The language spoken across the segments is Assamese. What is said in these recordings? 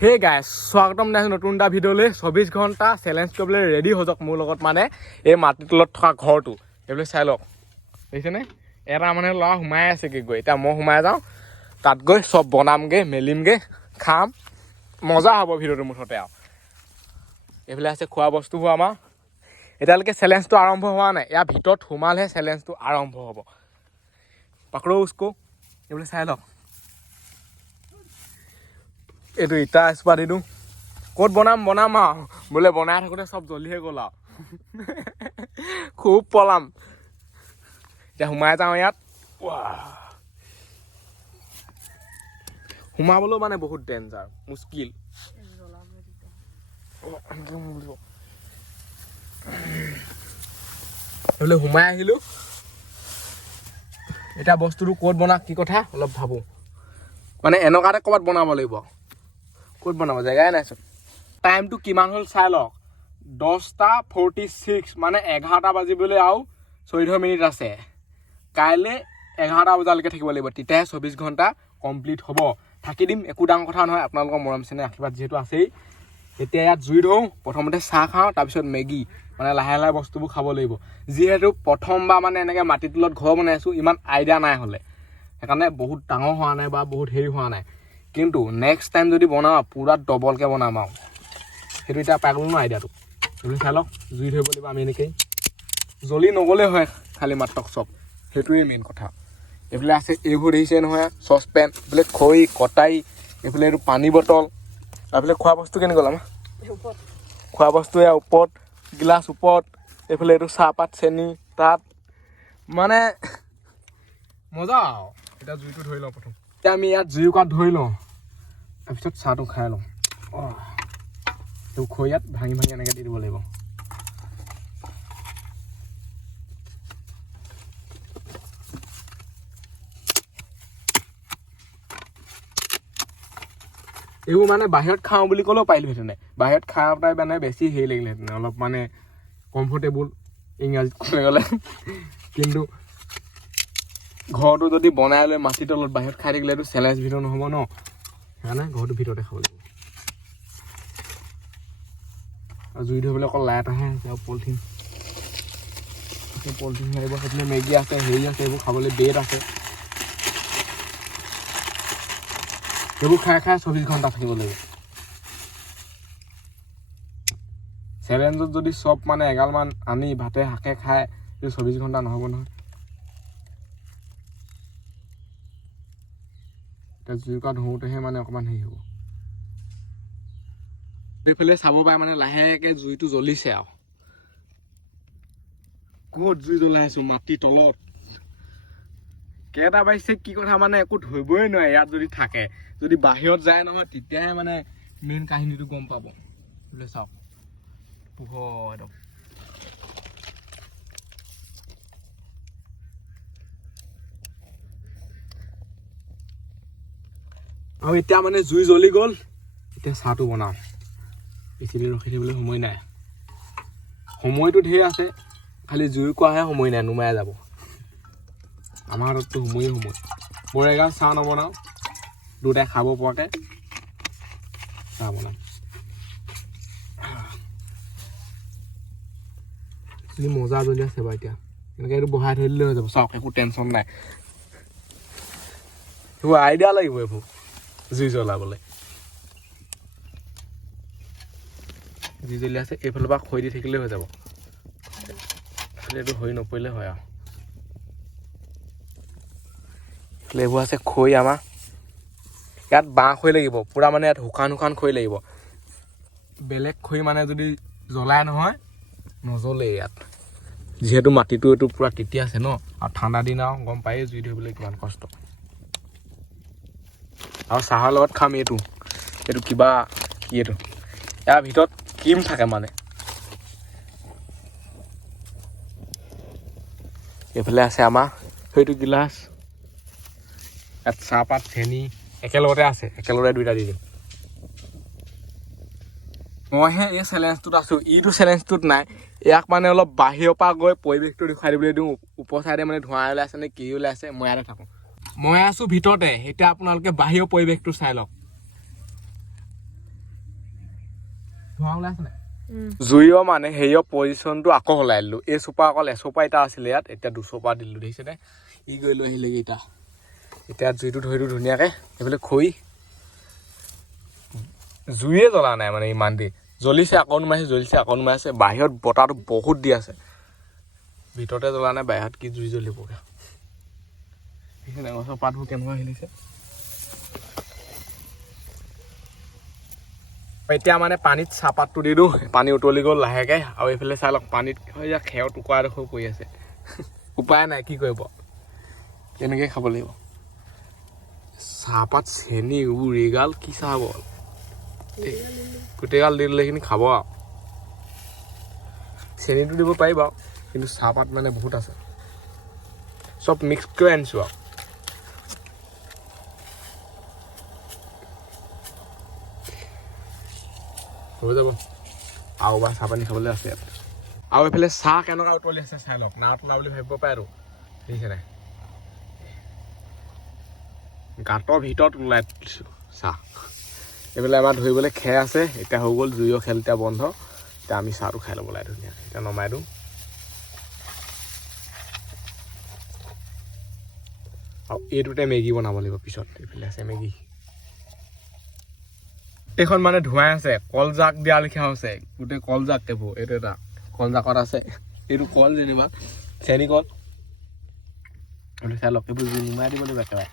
হে গাইছ স্বাগতম জনাইছোঁ নতুন এটা ভিডিঅ'লৈ 24 ঘণ্টা চেলেঞ্জ কৰিবলৈ ৰেডি হৈ যাওক মোৰ লগত মানে এই মাটিৰ তলত থকা ঘৰটো এইবিলাক চাই লওক দেখিছেনে এটা মানে ল'ৰা সোমাই আছে কি গৈ এতিয়া মই সোমাই যাওঁ তাত গৈ চব বনামগৈ মেলিমগৈ খাম মজা হ'ব ভিডিঅ'টো মুঠতে আৰু এইফালে আছে খোৱা বস্তুবোৰ আমাৰ এতিয়ালৈকে চেলেঞ্জটো আৰম্ভ হোৱা নাই ইয়াৰ ভিতৰত সোমালহে চেলেঞ্জটো আৰম্ভ হ'ব পাকৰো উস্কো এইবিলাক চাই লওক এইটো ইটা এচপা দি দিওঁ ক'ত বনাম আৰু বোলে বনাই থাকোঁতে চব জ্বলিহে গ'ল আৰু খুব পলাম এতিয়া সোমাই যাওঁ ইয়াত সোমাবলৈও মানে বহুত ডেঞ্জাৰ মুস্কিল এইফালে সোমাই আহিলোঁ এতিয়া বস্তুটো ক'ত বনাম কি কথা অলপ ভাবোঁ মানে এনেকুৱাতে ক'ৰবাত বনাব লাগিব ক'ত বনাব জেগাই নাইচোন টাইমটো কিমান হ'ল চাই লওক 10:46 মানে 11টা বাজিবলৈ আৰু 14 মিনিট আছে কাইলৈ 11টা বজালৈকে থাকিব লাগিব তেতিয়াহে 24 ঘণ্টা কমপ্লিট হ'ব থাকি দিম একো ডাঙৰ কথা নহয় আপোনালোকৰ মৰম চেনেহ আশীৰ্বাদ যিহেতু আছেই এতিয়া ইয়াত জুই ধৰোঁ প্ৰথমতে চাহ খাওঁ তাৰপিছত মেগী মানে লাহে লাহে বস্তুবোৰ খাব লাগিব যিহেতু প্ৰথমবাৰ মানে এনেকৈ মাটিৰ তলত ঘৰ বনাইছোঁ ইমান আইডিয়া নাই হ'লে সেইকাৰণে বহুত ডাঙৰ হোৱা নাই বা বহুত হেৰি হোৱা নাই কিন্তু নেক্সট টাইম যদি বনাওঁ পূৰা ডবলকৈ বনাম আৰু সেইটো এতিয়া পাই গ'লো ন আইডিয়াটো এইবোৰ চাই লওক জুই ধৰিব লাগিব আমি এনেকৈয়ে জ্বলি নগ'লে হয় খালী মাত্ৰ চব সেইটোৱেই মেইন কথা এইফালে আছে এইবোৰ দেখিছে নহয় চচপেন এইফালে খৰি কটাই এইফালে এইটো পানী বটল এইফালে খোৱা বস্তু কেনেকৈ গ'ল আমাৰ খোৱা বস্তু এয়া ওপৰত গিলাচ ওপৰত এইফালে এইটো চাহপাত চেনি তাত মানে মজা আৰু এতিয়া জুইটো ধৰি লওঁ প্ৰথম এতিয়া আমি ইয়াত জুই কাঠ ধৰি লওঁ তাৰপিছত চাহটো খাই লওঁ এইবোৰ খৰি ইয়াত ভাঙি এনেকৈ দি দিব লাগিব এইবোৰ মানে বাহিৰত খাওঁ বুলি ক'লেও পাৰিলোহেঁতেনে বাহিৰত খাওঁতে মানে বেছি হেৰি লাগিলেহেঁতেনে অলপ মানে কমফৰ্টেবল ইংৰাজীত ক'বলৈ গ'লে কিন্তু ঘৰটো যদি বনাই লৈ মাটিৰ তলত বাহিৰত খাই থাকিলে এইটো চেলেঞ্জ ভিডিঅ' নহ'ব ন সেইকাৰণে ঘৰটো ভিতৰতে খাব লাগিব আৰু জুই ধৰিবলৈ অকল লাইট আহে আৰু পলিথিন আহিব সেইফালে মেগী আছে হেৰি আছে এইবোৰ খাবলৈ ব্ৰেড আছে সেইবোৰ খাই 24 ঘণ্টা থাকিব লাগিব চেলেঞ্জত যদি চব মানে এগালমান আনি ভাতে শাকে খাই 24 ঘণ্টা নহ'ব নহয় এতিয়া জুইকুৰা ধৰোঁতেহে মানে অকণমান হেৰি হ'ব এইফালে চাব পাৰে মানে লাহেকৈ জুইটো জ্বলিছে আৰু ক'ত জুই জ্বলাই আছোঁ মাটিৰ তলত কেইটা বাজিছে কি কথা মানে একো ধৰিবই নোৱাৰে ইয়াত যদি থাকে যদি বাহিৰত যায় নহয় তেতিয়াহে মানে মেইন কাহিনীটো গম পাব বোলে চাওক পোহৰ একদম আৰু এতিয়া মানে জুই জ্বলি গ'ল এতিয়া চাহটো বনাওঁ বেছি দেৰি ৰখি থাকিবলৈ সময় নাই সময়টো ধেৰ আছে খালি জুই কোৱাহে সময় নাই নুমাই যাব আমাৰ হাতততো সময় মোৰ এগাল চাহ নবনাওঁ দুটাই খাব পৰাকৈ চাহ বনাম যি মজা জ্বলি আছে বাৰু এতিয়া এনেকৈ এইটো বহাই থৈ দিলে হৈ যাব চাওক একো টেনশ্যন নাই এইবোৰ আইডিয়া লাগিব এইবোৰ জুই জ্বলাবলৈ জুই জ্বলি আছে এইফালৰ পৰা খৰি দি থাকিলেই হৈ যাব এইটো হৈ নপৰিলে হয় আৰু এইবোৰ আছে খৰি আমাৰ ইয়াত বাঁহ খৰি লাগিব পূৰা মানে ইয়াত শুকান খৰি লাগিব বেলেগ খৰি মানে যদি জ্বলাই নহয় নজ্বলেই ইয়াত যিহেতু মাটিটো এইটো পূৰা তিতি আছে ন আৰু ঠাণ্ডা দিন আৰু গম পায়েই জুই ধৰিবলৈ কিমান কষ্ট আৰু চাহৰ লগত খাম এইটো কিবা কি এইটো ইয়াৰ ভিতৰত ক্ৰীম থাকে মানে এইফালে আছে আমাৰ সেইটো গিলাচ ইয়াত চাহপাত চেনি একেলগতে আছে একেলগতে দুইটা দি দিম মইহে এই চেলেঞ্জটোত আছোঁ ইটো চেলেঞ্জটোত নাই ইয়াক মানে অলপ বাহিৰৰ পৰা গৈ পৰিৱেশটো দেখুৱাই দিবলৈ দিওঁ ওপৰ চাইডে মানে ধোঁৱা ওলাইছে নে কি ওলাইছে মই ইয়াতে থাকোঁ মই আছোঁ ভিতৰতে এতিয়া আপোনালোকে বাহিৰৰ পৰিৱেশটো চাই লওক ধোঁৱা ওলাই আছে নাই জুইৰ মানে হেৰিয়ৰ পজিশ্যনটো আকৌ সলাই দিলোঁ এই চোপা অকল এচোপা এটা আছিলে ইয়াত এতিয়া দুচোপা দিলোঁ দেখিছেনে ই গৈ লৈ আহিলেগৈ এতিয়া জুইটো ধৰিলোঁ ধুনীয়াকৈ এইফালে খৰি জুইয়ে জ্বলা নাই মানে ইমান দেৰি জ্বলিছে আকৌ নুমাইছে বাহিৰত বতাহটো বহুত দি আছে ভিতৰতে জ্বলা নাই বাহিৰত কি জুই জ্বলিবগৈ দেখিছেনে গছৰ পাতবোৰ কেনেকুৱা আহিছে এতিয়া মানে পানীত চাহপাতটো দি দিওঁ পানী উতলি গ'ল লাহেকৈ আৰু এইফালে চাই লওক পানীত খেৰ টুকুৰা এডোখৰ পৰি আছে উপায় নাই কি কৰিব কেনেকৈ খাব লাগিব চাহপাত চেনি উৰিগাল কি চাহ বল গোটেইগাল দি দিলে সেইখিনি খাব আৰু চেনিটো দিব পাৰি বাৰু কিন্তু চাহপাত মানে বহুত আছে চব মিক্স কৰি আনিছোঁ আৰু হৈ যাব আৰু বা চাহ পানী খাবলৈ আছে আৰু এইফালে চাহ কেনেকুৱা উতলি আছে চাই লওক না উতলা বুলি ভাবিব পাৰে আৰু দেখিছে নাই গাঁতৰ ভিতৰত ওলাই দিছোঁ চাহ এইফালে আমাৰ ধৰিবলৈ খেৰ আছে এতিয়া হৈ গ'ল জুইৰ খেল এতিয়া বন্ধ এতিয়া আমি চাহটো খাই ল'ব লাগে ধুনীয়াকৈ এতিয়া নমাই দিওঁ আৰু এইটোতে মেগী বনাব লাগিব পিছত এইফালে আছে মেগী এইখন মানে ধোঁৱাই আছে কলজাক দিয়া লিখা হৈছে গোটেই কলজাক এইবোৰ এইটো এটা কলজাকত আছে এইটো কল যেনিবা চেনি কল চাই লওক এইবোৰ জুই নুমাই দিব লাগিব একেবাৰে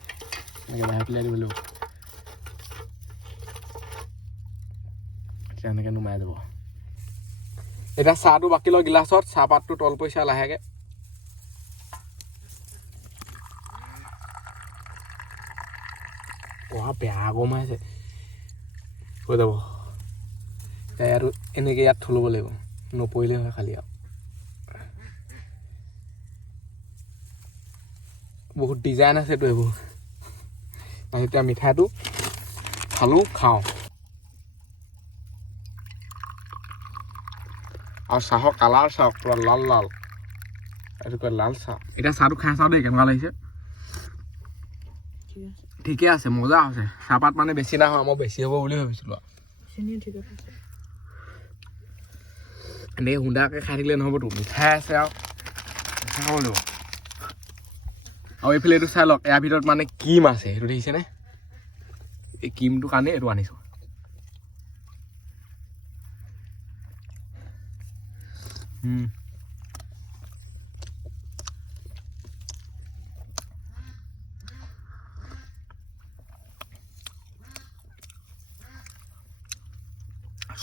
এনেকৈ বাহিৰ পেলাই দিব লাগিব এনেকৈ নুমাই যাব এতিয়া চাহটো বাকী লওঁ গিলাচত চাহপাতটো তল পইচা লাহেকৈ বেয়া গমাইছে হৈ যাব আৰু এনেকৈ ইয়াত থৈ ল'ব লাগিব নপৰিলেই হয় খালি আৰু বহুত ডিজাইন আছেতো এইবোৰ এতিয়া মিঠাইটো খালোঁ খাওঁ আৰু চাহৰ কালাৰ চাওক পুৰা লাল লাল এইটো কয় লাল চাহ এতিয়া চাহটো খাই চাওঁ দেই কেনেকুৱা লাগিছে ঠিকে আছে মজা হৈছে চাহপাত মানে বেছি নাই হোৱা মই বেছি হ'ব বুলি ভাবিছিলোঁ এনেকৈ সুন্দাকৈ খাই থাকিলে নহ'বতো মিঠাই আছে আৰু খাব লাগিব আৰু এইফালে এইটো চাই লওক ইয়াৰ ভিতৰত মানে ক্ৰীম আছে সেইটো দেখিছেনে এই ক্ৰীমটো কাৰণে এইটো আনিছোঁ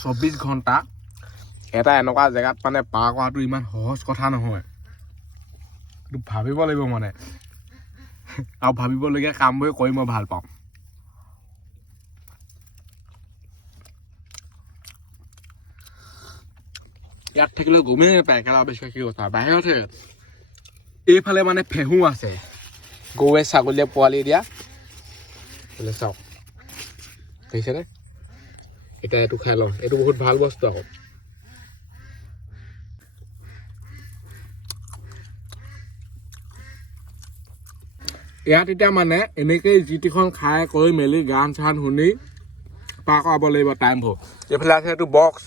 চৌব্বিছ ঘণ্টা এটা এনেকুৱা জেগাত মানে পাৰ কৰাটো ইমান সহজ কথা নহয় এইটো ভাবিব লাগিব মানে আৰু ভাবিবলগীয়া কামবোৰে কৰি মই ভাল পাওঁ ইয়াত থাকিলে গমেই নাপায় একেবাৰে বেছি কি কথা বাহিৰতহে এইফালে মানে ফেহু আছে গৰুৱে ছাগলীয়ে পোৱালি দিয়া বোলে চাওক দেখিছেনে এতিয়া এইটো খাই লওঁ এইটো বহুত ভাল বস্তু আকৌ ইয়াত এতিয়া মানে এনেকৈ যিটিখন খাই কৰি মেলি গান চান শুনি পাৰ কৰাব লাগিব টাইমবোৰ এইফালে আছে এইটো বক্স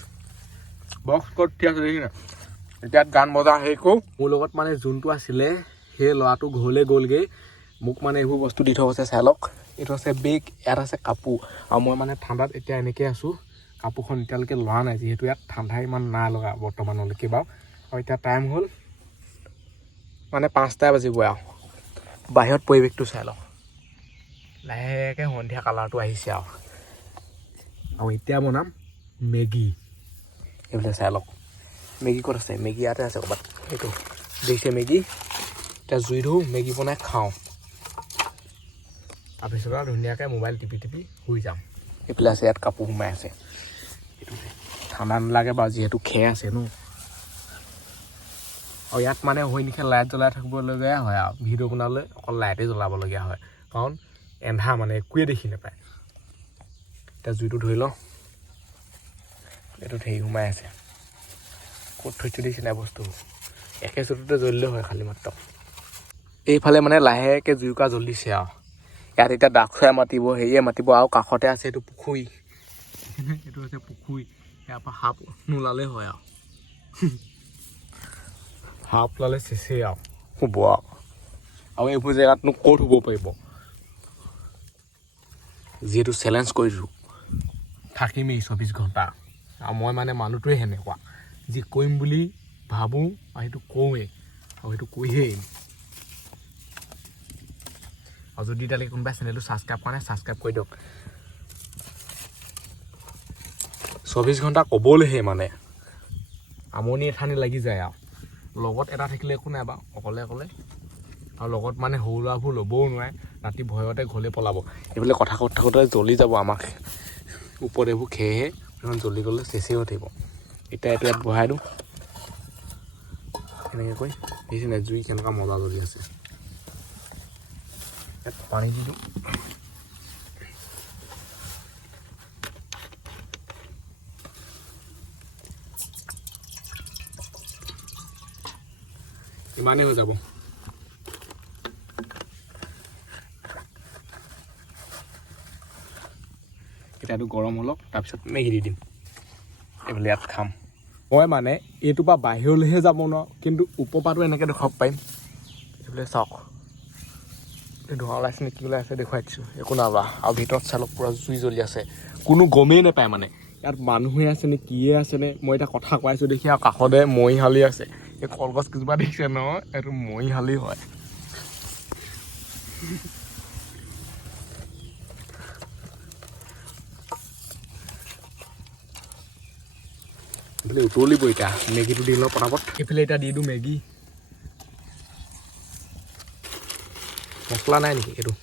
ক'ত ঠিক আছে দেখি না এতিয়া গান বজা হেৰি কৰোঁ মোৰ লগত মানে যোনটো আছিলে সেই ল'ৰাটো ঘৰলৈ গ'লগৈ মোক মানে এইবোৰ বস্তু দি থৈ গৈছে চাই লওক এইটো আছে বেগ ইয়াত আছে কাপোৰ আৰু মই মানে ঠাণ্ডাত এতিয়া এনেকৈ আছোঁ কাপোৰখন এতিয়ালৈকে লোৱা নাই যিহেতু ইয়াত ঠাণ্ডা ইমান নাই লগা বৰ্তমানলৈকে বাৰু আৰু এতিয়া টাইম হ'ল মানে 5টা বাজিবই আৰু বাহিৰত পৰিৱেশটো চাই লওক লাহেকৈ সন্ধিয়া কালাৰটো আহিছে আৰু এতিয়া বনাম মেগী এইফালে চাই লওক মেগী ক'ত আছে মেগী ইয়াতে আছে ক'ৰবাত সেইটো দেখিছে মেগী এতিয়া জুই ধৰোঁ মেগী বনাই খাওঁ তাৰপিছত আৰু ধুনীয়াকৈ মোবাইল টিপি শুই যাম এইফালে আছে ইয়াত কাপোৰ সোমাই আছে এইটো ঠাণ্ডা নালাগে বাৰু যিহেতু খেৰ আছে ন আৰু ইয়াত মানে হৈ নিশা লাইট জ্বলাই থাকিবলগীয়া হয় আৰু ভিডিঅ' বনাবলৈ অকল লাইটেই জ্বলাবলগীয়া হয় কাৰণ এন্ধাৰ মানে একোৱে দেখি নাপায় এতিয়া জুইটো ধৰি লওঁ এইটোত হেৰি সোমাই আছে ক'ত থৈছোঁ দেখিছে নাই বস্তু একে চুটতে জ্বলিলে হয় খালী মাত্ৰ এইফালে মানে লাহেকৈ জুইকুৰা জ্বলিছে আৰু ইয়াত এতিয়া ডাক চৰাই মাতিব হেৰিয়ে মাতিব আৰু কাষতে আছে এইটো পুখুৰী এইটো হৈছে পুখুৰী ইয়াৰ পৰা সাপ নোলালে হয় আৰু সাপ ওলালে চেচেই আৰু শুব আৰু এইবোৰ জেগাতনো ক'ত শুব পাৰিব যিহেতু চেলেঞ্জ কৰিছোঁ থাকিমেই 24 ঘণ্টা আৰু মই মানে মানুহটোৱে সেনেকুৱা যি কৰিম বুলি ভাবোঁ আৰু সেইটো কৰোঁৱেই আৰু সেইটো কৰিয়েই আৰু যদি এতিয়ালৈকে কোনোবাই চেনেলটো ছাবস্ক্ৰাইব কৰা নাই ছাবস্ক্ৰাইব কৰি দিয়ক 24 ঘণ্টা ক'বলৈহে মানে আমনি এঠানি লাগি যায় আৰু লগত এটা থাকিলে একো নাই বাৰু অকলে অকলে আৰু লগত মানে সৰু ল'ৰাবোৰ ল'বও নোৱাৰে ৰাতি ভয়তে ঘৰলৈ পলাব এইফালে কথা কৈ থাকোঁতে জ্বলি যাব আমাক ওপৰত এইবোৰ খেহে ইমান জ্বলি গ'লে চেচেই হৈ থাকিব এতিয়া এইটো ইয়াত বহাই দিওঁ এনেকৈ কৈ দেখিছেনে জুই কেনেকুৱা মজা জ্বলি আছে ইয়াত পানী দি দিওঁ ইমানেই হৈ যাব এতিয়াতো গৰম হ'লক তাৰপিছত মেগী দি দিম এইফালে ইয়াত খাম মই মানে এইটোৰ পৰা বাহিৰলৈহে যাব নোৱাৰোঁ কিন্তু ওপৰৰ পৰাটো এনেকৈ দেখুৱাব পাৰিম এইফালে চাওক ধোঁৱা ওলাইছে নে কি ওলাইছে দেখুৱাই দিছোঁ একো নাবা আৰু ভিতৰত চালক পূৰা জুই জ্বলি আছে কোনো গমেই নাপায় মানে ইয়াত মানুহে আছেনে কিয়ে আছেনে মই এতিয়া কথা কৈ আছোঁ দেখি আৰু কাষতে মৰিশালি আছে এই কলগছ কিছুমান দেখিছে নহয় এইটো মৰিশালি হয় এইফালে উতলিব এতিয়া মেগীটো দি লওঁ পটাপট এইফালে এতিয়া দি দিওঁ মেগী মছলা নাই নেকি এইটো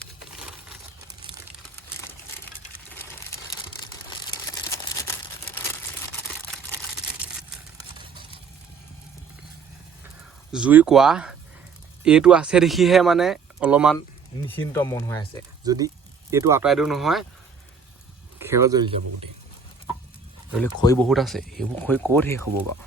জুই কোৱা এইটো আছে দেখিহে মানে অলপমান নিশ্চিন্ত মন হৈ আছে যদি এইটো আঁতৰাই দিওঁ নহয় খেৰ জ্বলি যাব গোটেই বোলে খৈ বহুত আছে সেইবোৰ খৈ ক'ত শেষ হ'ব বাৰু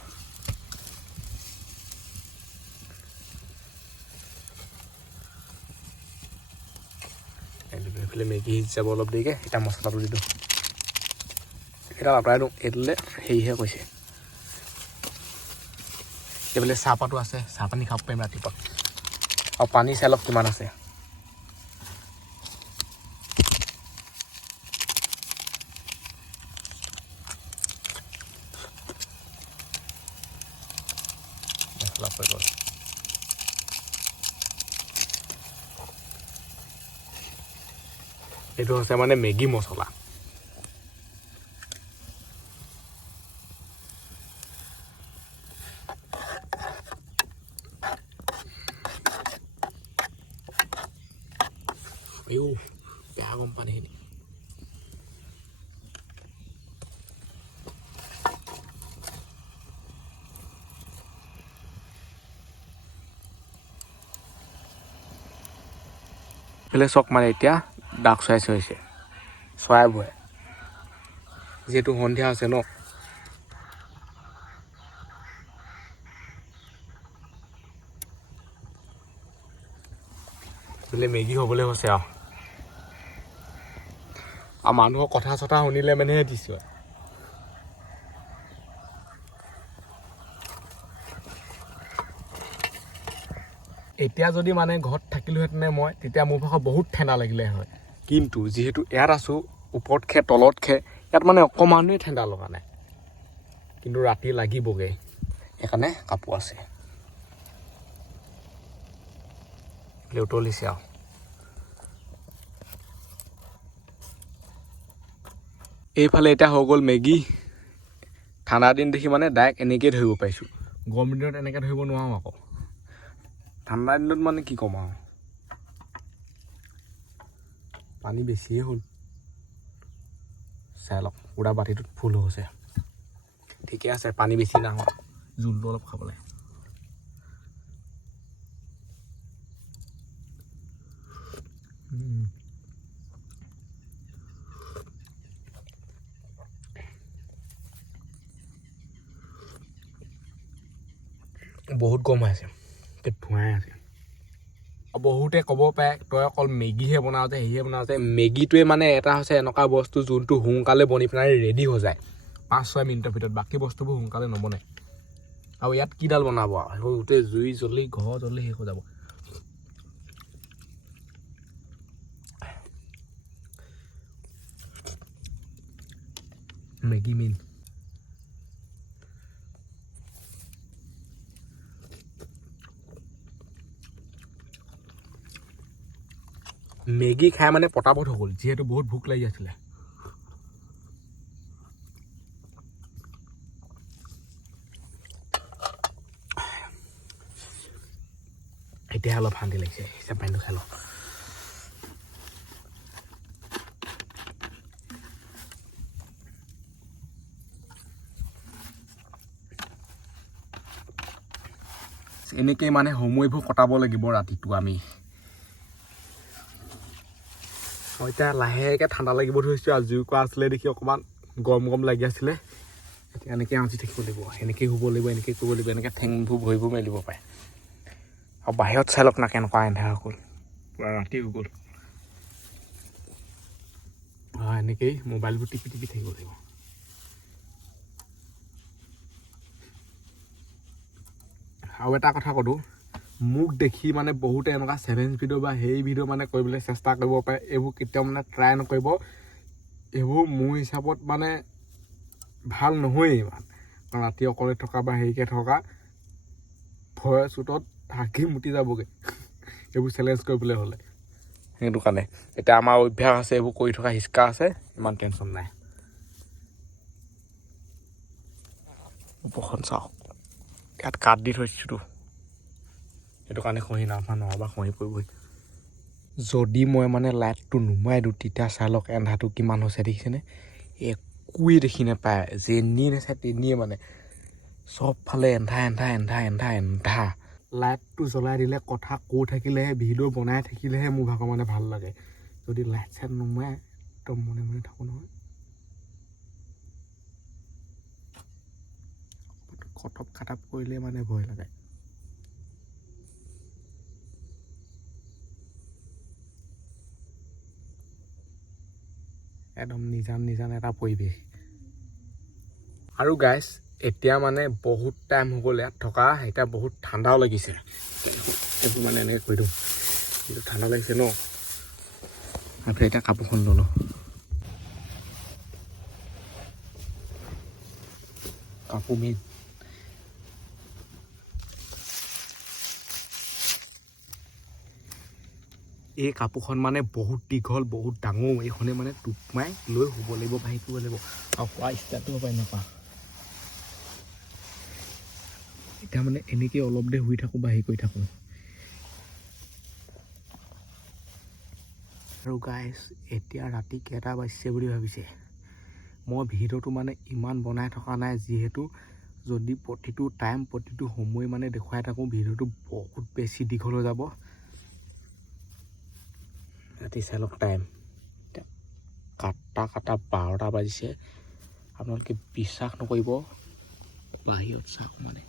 এইফালে মেগী সিজি যাব অলপ দেৰিকৈ এতিয়া মছলাটো দি দিওঁ এতিয়া আঁতৰাই দিওঁ এইটোলৈ হেৰিহে কৈছে এইফালে চাহপাতো আছে চাহপানী খাব পাৰিম ৰাতিপুৱা আৰু পানী চাই লওক কিমান আছে মছলা হৈ গ'ল এইটো হৈছে মানে মেগী মছলা বেয়া গম পানীখিনি এইফালে চক মানে এতিয়া ডাক চৰাই হৈছে চৰাইবোৰে যিহেতু সন্ধিয়া হৈছে ন এইফালে মেগী হ'বলৈ হৈছে আৰু মানুহৰ কথা চথা শুনিলে মানেহে দিছোঁ এতিয়া যদি মানে ঘৰত থাকিলোহেঁতেনে মই তেতিয়া মোৰ ভাগৰ বহুত ঠাণ্ডা লাগিলে হয় কিন্তু যিহেতু ইয়াত আছোঁ ওপৰত খে তলত খে ইয়াত মানে অকণমানেই ঠাণ্ডা লগা নাই কিন্তু ৰাতি লাগিবগৈ সেইকাৰণে কাপোৰ আছে উতলিছে আৰু এইফালে এতিয়া হৈ গ'ল মেগী ঠাণ্ডা দিন দেখি মানে ডাইৰেক্ট এনেকৈয়ে ধৰিব পাৰিছোঁ গৰম দিনত এনেকৈ ধৰিব নোৱাৰোঁ আকৌ ঠাণ্ডা দিনত মানে কি ক'ম আৰু পানী বেছিয়ে হ'ল চাই লওক পুৰা বাতিটোত ফুল হৈছে ঠিকে আছে পানী বেছি নাহোঁ জোলটো অলপ খাবলৈ বহুত গৰম হৈ আছে পেট ধোঁৱাই আছে বহুতে ক'ব পাৰে তই অকল মেগীহে বনাওঁ যে সেয়ে বনাওঁ যে মেগীটোৱে মানে এটা হৈছে এনেকুৱা বস্তু যোনটো সোনকালে বনি পেলাই ৰেডি হৈ যায় 5-6 মিনিটৰ ভিতৰত বাকী বস্তুবোৰ সোনকালে নবনে আৰু ইয়াত কিডাল বনাব আৰু সেইবোৰ গোটেই জুই জ্বলি ঘৰ জ্বলি শেষ হৈ যাব মেগী মিন মেগী খাই মানে পটাপট হৈ গ'ল যিহেতু বহুত ভোক লাগি আছিলে এতিয়া অলপ শান্তি লাগিছে হিচাপ পানীটো খাই লওঁ এনেকেই মানে সময়বোৰ কটাব লাগিব ৰাতিটো আমি এতিয়া লাহেকৈ ঠাণ্ডা লাগিব ধৰিছোঁ আৰু জুই কৰা আছিলে দেখি অকণমান গৰম গৰম লাগি আছিলে এতিয়া এনেকৈ আঁচি থাকিব লাগিব এনেকৈ শুব লাগিব এনেকৈ কৰিব লাগিব এনেকৈ ঠেংবোৰ ভৰিবোৰ মেলিব পাৰে আৰু বাহিৰত চাই লওক না কেনেকুৱা এন্ধাৰ হৈ গ'ল পূৰা ৰাতি হৈ গ'ল এনেকেই মোবাইলবোৰ টিপি টিপি থাকিব লাগিব আৰু এটা কথা ক'লোঁ মোক দেখি মানে বহুতে এনেকুৱা চেলেঞ্জ ভিডিঅ' বা সেই ভিডিঅ' মানে কৰিবলৈ চেষ্টা কৰিব পাৰে এইবোৰ কেতিয়াও মানে ট্ৰাই নকৰিব এইবোৰ মোৰ হিচাপত মানে ভাল নহয়েই ইমান কাৰণ ৰাতি অকলে থকা বা হেৰিকৈ থকা ভয় চোতত হাগি মুতি যাবগৈ এইবোৰ চেলেঞ্জ কৰিবলৈ হ'লে সেইটো কাৰণে এতিয়া আমাৰ অভ্যাস আছে এইবোৰ কৰি থকা হিচকা আছে ইমান টেনশ্যন নাই ওপৰখন চাওক ইয়াত কাঠ দি থৈছোঁতো সেইটো কাৰণে খহি নহ'বা খহি পৰিবই যদি মই মানে লাইটটো নুমাই দিওঁ তেতিয়া চাই লওক এন্ধাৰটো কিমান হৈছে দেখিছেনে একোৱেই দেখি নাপায় যেনিয়ে নাচায় তেনিয়ে মানে চবফালে এন্ধা লাইটটো জ্বলাই দিলে কথা কৈ থাকিলেহে ভিডিঅ' বনাই থাকিলেহে মোৰ ভাগৰ মানে ভাল লাগে যদি লাইট চাইট নুমাই একদম মনে মনে থাকোঁ নহয় খটপ খাটাপ কৰিলে মানে ভয় লাগে একদম নিজান এটা পৰিৱেশ আৰু গাইছ এতিয়া মানে বহুত টাইম হৈ গ'ল ইয়াত থকা এতিয়া বহুত ঠাণ্ডাও লাগিছে এইবোৰ মানে এনেকৈ কৈ দিওঁ কিন্তু ঠাণ্ডা লাগিছে ন আৰু এতিয়া কাপোৰখন ল'লোঁ কাপোৰ মেইন এই কাপোৰখন মানে বহুত দীঘল বহুত ডাঙৰ এইখনে মানে টোপ মাই লৈ শুব লাগিব বাঢ়ি শুব লাগিব আৰু খোৱা ষ্টাৰ্টটো হ'ব এনেকুৱা এতিয়া মানে এনেকৈ অলপ দেৰি শুই থাকোঁ বাঢ়ি কৰি থাকোঁ আৰু গাইছ এতিয়া ৰাতি কেইটা বাজিছে বুলি ভাবিছে মই ভিডিঅ'টো মানে ইমান বনাই থকা নাই যিহেতু যদি প্ৰতিটো টাইম প্ৰতিটো সময় মানে দেখুৱাই থাকোঁ ভিডিঅ'টো বহুত বেছি দীঘল হৈ যাব ৰাতি চাই লওক টাইম কাটা 12টা বাজিছে আপোনালোকে বিশ্বাস নকৰিব বাহিৰত চাওক মানে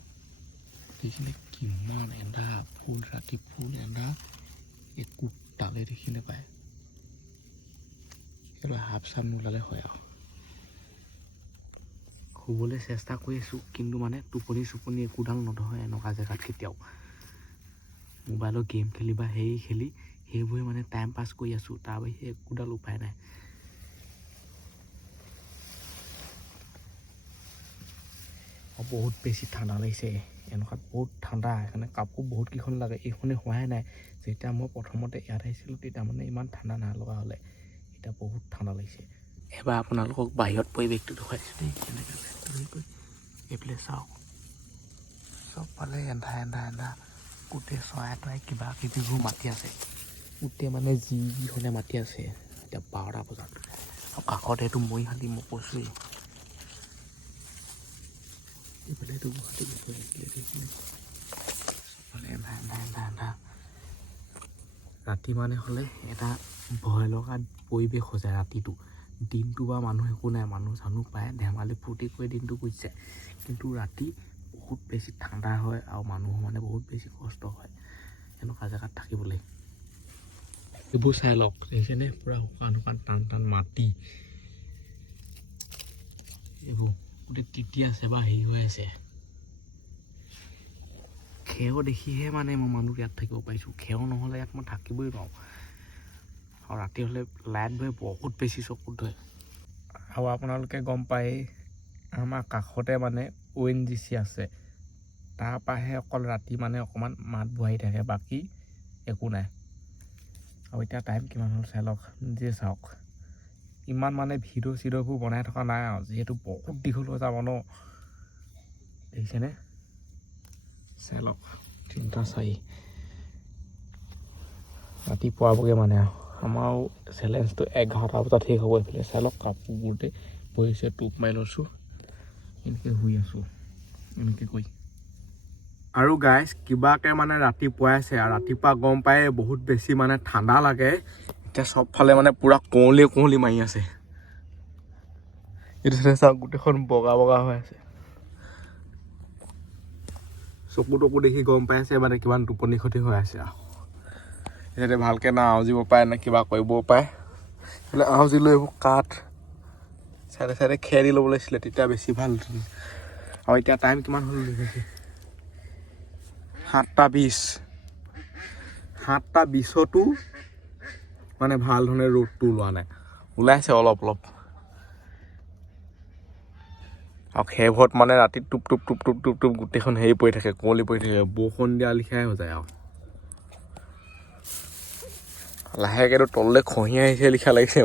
দেখিলে কিমান এন্ধা ফুল ৰাতি ফুল এন্ধা একো তালে দেখি নাপায় সেইটো হাফ চাপ নোলালে হয় আৰু শুবলৈ চেষ্টা কৰি আছোঁ কিন্তু মানে টোপনি একোডাল নধৰে এনেকুৱা জেগাত কেতিয়াও মোবাইলৰ গেম খেলি বা খেলি সেইবোৰে মানে টাইম পাছ কৰি আছোঁ তাৰ বাহিৰে একোডাল উপায় নাই আৰু বহুত বেছি ঠাণ্ডা লাগিছে এনেকুৱাত বহুত ঠাণ্ডা সেইকাৰণে কাপোৰ বহুত কেইখন লাগে এইখনে হোৱাই নাই যেতিয়া মই প্ৰথমতে ইয়াত আহিছিলোঁ তেতিয়া মানে ইমান ঠাণ্ডা নলগা হ'লে এতিয়া বহুত ঠাণ্ডা লাগিছে এবাৰ আপোনালোকক বাহিৰত পৰিৱেশটো দেখুৱাই দিছোঁ দেই কেনেকৈ এইফালে চাওক চবফালে এন্ধা গোটেই চৰাই তৰাই কিবা কিবিবোৰ মাতি আছে গোটেই মানে যিখনে মাতি আছে এতিয়া 12টা বজাত আৰু কাষত এইটো মৰিশালি মই কৈছোঁৱেই এইফালে এইটো গুৱাহাটী চবফালে এন্ধা ৰাতি মানে হ'লে এটা ভয় লগা পৰিৱেশ হৈ যায় ৰাতিটো দিনটো বা মানুহ একো নাই মানুহ চানুহ পায় ধেমালি ফূৰ্তি কৰি দিনটো গুচি যায় কিন্তু ৰাতি বহুত বেছি ঠাণ্ডা হয় আৰু মানুহৰ মানে বহুত বেছি কষ্ট হয় এনেকুৱা জেগাত থাকিবলৈ এইবোৰ চাই লওক দেখিছেনে পুৰা শুকান শুকান টান টান মাটি এইবোৰ গোটেই তিতি আছে বা হেৰি হৈ আছে খেও দেখিহে মানে মই মানুহ ইয়াত থাকিব পাৰিছোঁ খেও নহ'লে ইয়াত মই থাকিবই নোৱাৰোঁ আৰু ৰাতি হ'লে লাইট বৈ বহুত বেছি চকুত ধৰে আৰু আপোনালোকে গম পায় আমাৰ কাষতে মানে ONGC আছে তাৰপৰাহে অকল ৰাতি মানে অকণমান মাত বহি থাকে বাকী একো নাই আৰু এতিয়া টাইম কিমান হ'ল চাই লওক নিজে চাওক ইমান মানে ভিডিঅ' চিডিঅ'বোৰ বনাই থকা নাই আৰু যিহেতু বহুত দীঘল হৈ যাব ন দেখিছেনে চাই লওক 3:04 ৰাতিপুৱাবগৈ মানে আমাৰো চেলেঞ্জটো 11টা বজাত শেষ হ'ব এইফালে চাই লওক কাপোৰবোৰতে বহিছে টোপ মাৰি লৈছোঁ এনেকৈ শুই আছোঁ এনেকৈ কৈ আৰু গাইজ কিবাকৈ মানে ৰাতিপুৱাই আছে আৰু ৰাতিপুৱা গম পায় বহুত বেছি মানে ঠাণ্ডা লাগে এতিয়া চবফালে মানে পূৰা কুঁৱলী মাৰি আছে এইটো চাই চাওক গোটেইখন বগা বগা হৈ আছে চকু টকু দেখি গম পাই আছে মানে কিমান টোপনি ক্ষতি হৈ আছে আৰু এতিয়া ভালকৈ না আওজিব পাৰে নে কিবা কৰিবও পাৰে বোলে আওজি লৈ এইবোৰ কাঠ চাইডে চাইডে খেৰ দি ল'ব লাগিছিলে তেতিয়া বেছি ভাল আৰু এতিয়া টাইম কিমান হ'ল দেখিছে 7:20 7:20তো মানে ভাল ধৰণে ৰ'দটো ওলোৱা নাই ওলাইছে অলপ অলপ আৰু খেৰবোৰত মানে ৰাতি টুপ টুপ টুপ টুপ টুপ টুপ গোটেইখন হেৰি পৰি থাকে কুঁৱলী পৰি থাকে বৰষুণ দিয়া লিখাই হৈ যায় আৰু লাহেকৈতো তললৈ খহি আহিছে লিখা লাগিছে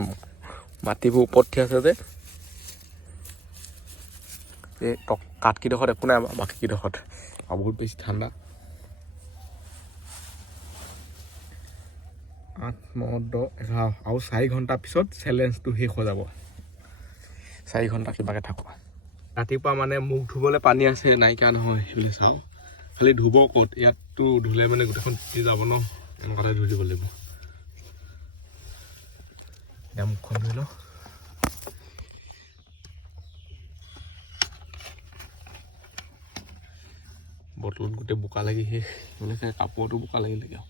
মাটিবোৰ ওপৰত থিয় আছে যে এই কাঠকেইডোখৰত একো নাই বাকীকেইডোখৰত আৰু বহুত বেছি ঠাণ্ডা 8, 9, 10, 11 আৰু 4 ঘণ্টাৰ পিছত চেলেঞ্জটো শেষ হৈ যাব 4 ঘণ্টা কিবাকৈ থাকোঁ ৰাতিপুৱা মানে মুখ ধুবলৈ পানী আছে নাইকিয়া নহয় সেইবিলাক চাওঁ খালি ধুব ক'ত ইয়াততো ধুলে মানে গোটেইখন তিতি যাব ন এনেকুৱাতে ধুই দিব লাগিব এতিয়া মুখখন ধুই লওঁ বটলত গোটেই বোকা লাগি শেষ বোলে কাপোৰতো বোকা লাগিলেগে আৰু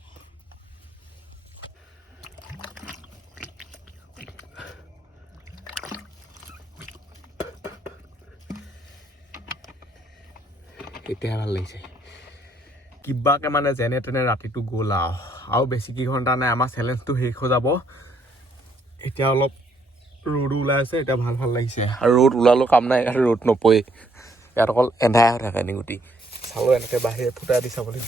এতিয়া ভাল লাগিছে কিবাকৈ মানে যেনে তেনে ৰাতিটো গ'ল আৰু বেছি কেইঘণ্টা নাই আমাৰ চেলেঞ্জটো শেষ হৈ যাব এতিয়া অলপ ৰ'দো ওলাই আছে এতিয়া ভাল ভাল লাগিছে আৰু ৰ'দ ওলালেও কাম নাই ইয়াত ৰ'দ নপৰে ইয়াত অকল এন্ধাই হৈ থাকে নিগুটি চালোঁ এনেকৈ বাহিৰে ফুটাই দি চাব লাগিব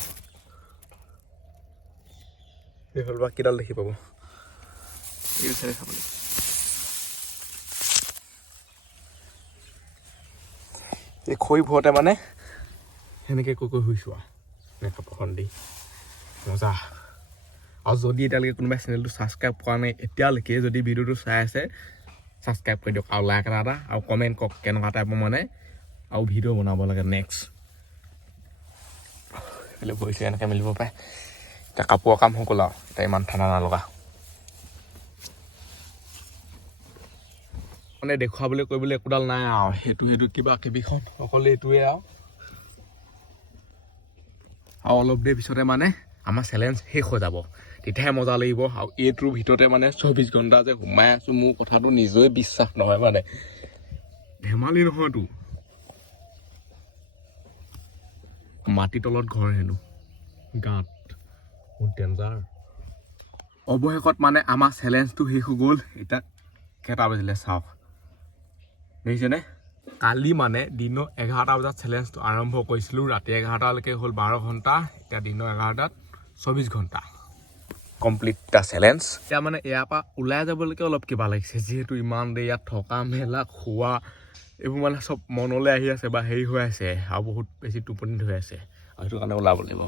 এই হ'ল বা কিডাল দেখি পাব এই চাই চাব লাগিব এই খৰিবোৰতে মানে সেনেকৈ কৈ শুইছোঁ আৰু কাপোৰখন দি মজা আৰু যদি এতিয়ালৈকে কোনোবাই চেনেলটো ছাবস্ক্ৰাইব কৰা নাই এতিয়ালৈকে যদি ভিডিঅ'টো চাই আছে ছাবস্ক্ৰাইব কৰি দিয়ক আৰু লাইক এটা আৰু কমেণ্ট কৰক কেনেকুৱা টাইপৰ মানে আৰু ভিডিঅ' বনাব লাগে নেক্সট এইফালে ভৰিছে এনেকৈ মিলিব পাৰে এতিয়া কাপোৰৰ কাম হৈ গ'ল আৰু এতিয়া ইমান ঠাণ্ডা নলগা মানে দেখুৱাবলৈ কৰিবলৈ একোডাল নাই আৰু সেইটো কিবা কিবিখন অকল এইটোৱে আৰু অলপ দেৰি পিছতে মানে আমাৰ চেলেঞ্জ শেষ হৈ যাব তেতিয়াহে মজা লাগিব আৰু এইটোৰ ভিতৰতে মানে 24 ঘণ্টা যে সোমাই আছোঁ মোৰ কথাটো নিজে বিশ্বাস নহয় মানে ধেমালি নহয়তো মাটিৰ তলত ঘৰ হেনো গাঁত বহুত ডেঞ্জাৰ অৱশেষত মানে আমাৰ চেলেঞ্জটো শেষ হৈ গ'ল এতিয়া কেইটা বাজিলে চাওক দেখিছেনে কালি মানে দিনৰ 11টা বজাত চেলেঞ্জটো আৰম্ভ কৰিছিলোঁ ৰাতি 11টালৈকে হ'ল 12 ঘণ্টা এতিয়া দিনৰ 11টাত 24 ঘণ্টা কমপ্লিট দ্য চেলেঞ্জ এতিয়া মানে ইয়াৰ পৰা ওলাই যাবলৈকে অলপ কিবা লাগিছে যিহেতু ইমান দেৰি ইয়াত থকা মেলা খোৱা এইবোৰ মানে চব মনলৈ আহি আছে বা হেৰি হৈ আছে আৰু বহুত বেছি টোপনি ধৰি আছে আৰু সেইটো কাৰণে ওলাব লাগিব